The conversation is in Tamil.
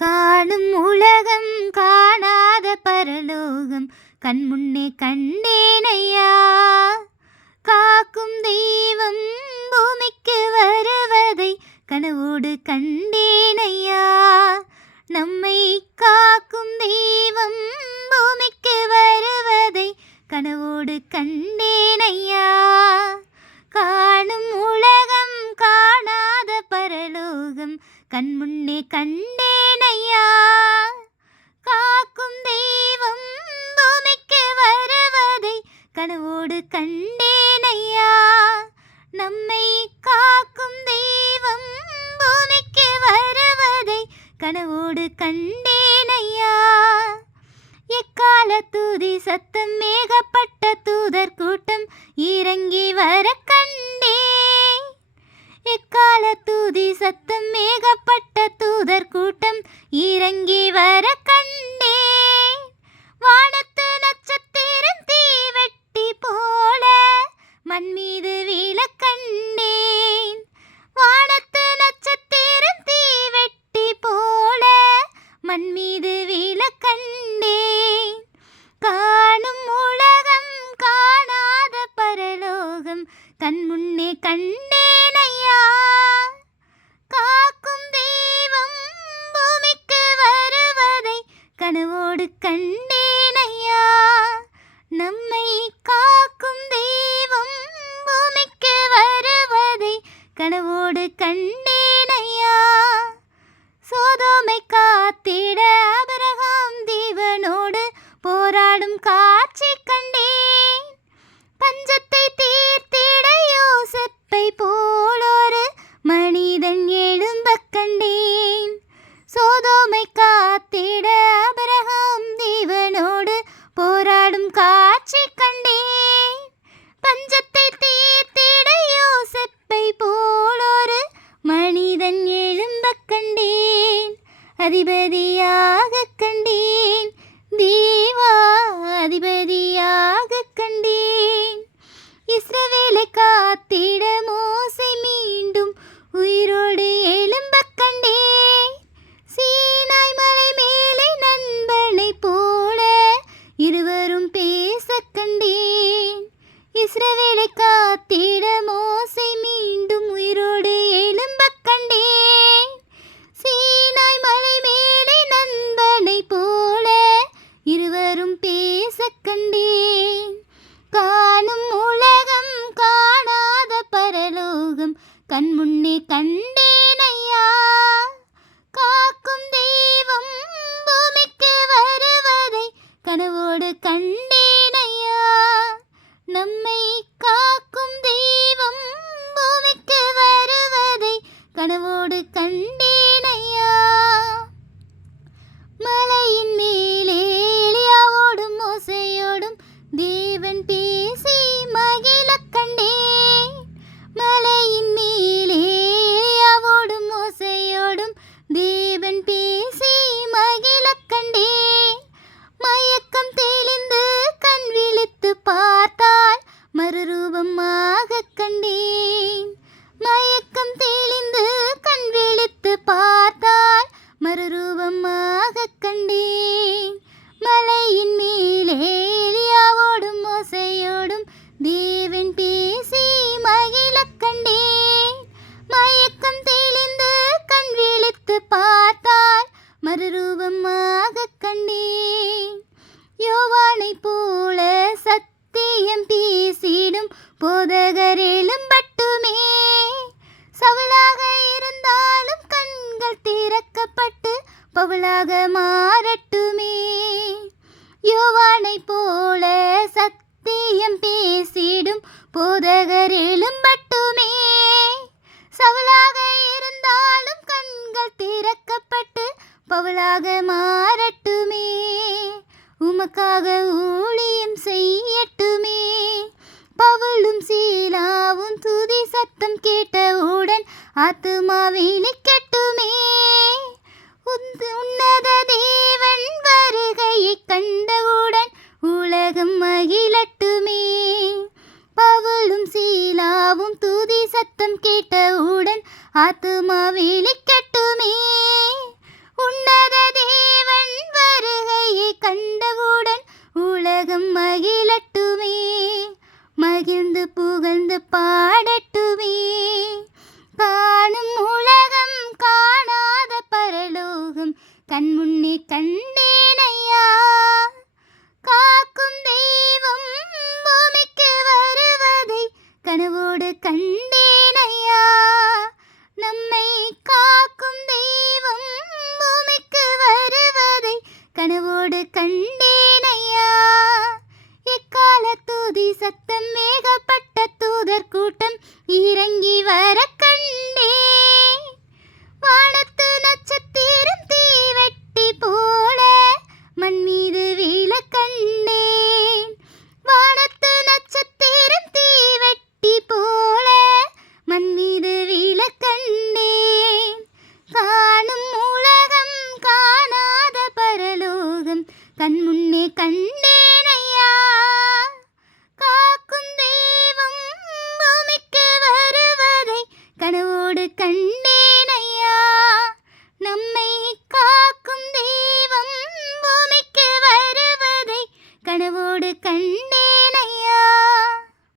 காணும் உலகம் காணாத பரலோகம் கண்முன்னே கண்டேனையா. காக்கும் தெய்வம் பூமிக்கு வருவதை கனவோடு கண்டேனையா. நம்மை காக்கும் தெய்வம் பூமிக்கு வருவதை கனவோடு கண்டேனையா. காணும் உலகம் காணாத பரலோகம் கண்முன்னே கண்டேனையா. காக்கும் தெய்வம் பூமிக்கு வருவதை கனவோடு கண்டேனையா. நம்மை காக்கும் தெய்வம் பூமிக்கு வருவதை கனவோடு கண்டேனையா. எக்கால தூதி சத்தம் மேகப்பட்ட தூதர் கூட்டம் இறங்கி வர கண்டேன். எக்கால தூதி சத்தம் மேகப்பட்ட தூதர் கூட்டம் இறங்கி வர கண்டேன். வானத்து நட்சத்திரம் தீவெட்டி போல மண் மீது வீழ கண்டேன். வானத்து நட்சத்திரம் தீவெட்டி போல மண் மீது வீழ கண்டேன். காணும் உலகம் காணாத பரலோகம் கண்முன்னே கண்டேனையா. காக்கும் தெய்வம் பூமிக்கு வருவதை கனவோடு கண்டேனையா. நம்மை காக்கும் தெய்வம் பூமிக்கு வருவதை கனவோடு கண்டேனையா. சோதோமை காத்திட ஆபிரகாம் தேவனோடு போராடும் காட்சி கண்டேன். பஞ்சத்தை தீர்த்திட யோசேப்பை போலொரு மனிதன் எழும்பக் கண்டேன். சோதோமை காத்திட ஆபிரகாம் தேவனோடு போராடும் காட்சி கண்டேன். பஞ்சத்தை தீர்த்திட யோசேப்பை போலொரு மனிதன் எழும்பக் கண்டேன். அதிபதியாக கண்டேன், தேவா அதிபதியாக கண்டேன். இஸ்ரவேலை காத்திட மோசே மீண்டும் உயிரோடு எழும்பக் கண்டேன். சீனாய் மலை மேலே நண்பனை போல இருவரும் பேசக் கண்டேன். இஸ்ரவேலை காத்திட மோசே மீண்டும் உயிரோடு எழும்பக் கண்டேன். சீனாய் மலை மேலே நண்பனை போல இருவரும் பேசக் கண்டேன். காணும் உலகம் காணாத பரலோகம் கண்முன்னே கண்டேனையா. காக்கும் தெய்வம் பூமிக்கு வருவதை கனவோடு கண்டேனையா. நம்மை காக்கும் தெய்வம் பூமிக்கு வருவதை கனவோடு கண்டேனையா. மலையின் மேலே எலியாவோடும் மோசேயோடும் தேவன் பேசி மகிழக் கண்டேன். மலையின் மேலே எலியாவோடும் மோசேயோடும் தேவன் பேசி மகிழக் கண்டேன். மயக்கம் தெளிந்து கண் விழித்து பார்த்தால் மறுரூபமாக கண்டேன். மயக்கம் தெளிந்து கண் விழித்து பார்த்தால் மறுரூபமாக கண்டேன். மலையின் மேலே எலியாவோடும் மோசேயோடும் தேவன் பேசி மகிழக் கண்டேன். மயக்கம் தெளிந்து கண் விழித்து பார்த்தால் மறுரூபமாக கண்டேன். யோவானை போல சத்தியம் பேசிடும் போதகர் எழும்பட்டுமே. சவுலாக இருந்தாலும் கண்கள் திறக்கப்பட்டு பவுலாக மாறட்டுமே. யோவானை போல சத்தியம் பேசிடும் போதகர் எழும்பட்டுமே. சவுலாக இருந்தாலும் கண்கள் திறக்கப்பட்டு பவுலாக மாறட்டுமே. உமக்காக ஊழியம் செய்யட்டுமே. பவுலும் சீலாவும் துதி சத்தம் கேட்டவுடன் ஆத்துமா விழிக்கட்டுமே. உன்னத தேவன் வருகையை கண்டவுடன் உலகம் மகிழட்டுமே. பவுலும் சீலாவும் துதி சத்தம் கேட்டவுடன் ஆத்துமா விழிக்கட்டுமே. உன்னத கண்முன்னே கண்டேனையா. காக்கும் தெய்வம் பூமிக்கு வருவதை கனவோடு கண்டேனையா. நம்மை காக்கும் தெய்வம் பூமிக்கு வருவதை கனவோடு கண்டேனையா. எக்கால தூதி சத்தம் மேகப்பட்ட தூதர் கூட்டம் இறங்கி வர கண்டேன். வானத்து நட்சத்திரம் தீவெட்டி போல மண் மீது வீழ கண்டேன். வானத்து நட்சத்திரம் தீவெட்டி போல மண் மீது வீழ கண்டேன். காணும் உலகம் காணாத பரலோகம் கண்முன்னே கண்டேனையா. காக்கும் தெய்வம் பூமிக்கு வருவதை கனவோடு கண்டேனையா. நம்மை காக்கும் தெய்வம் பூமிக்கு வருவதை கனவோடு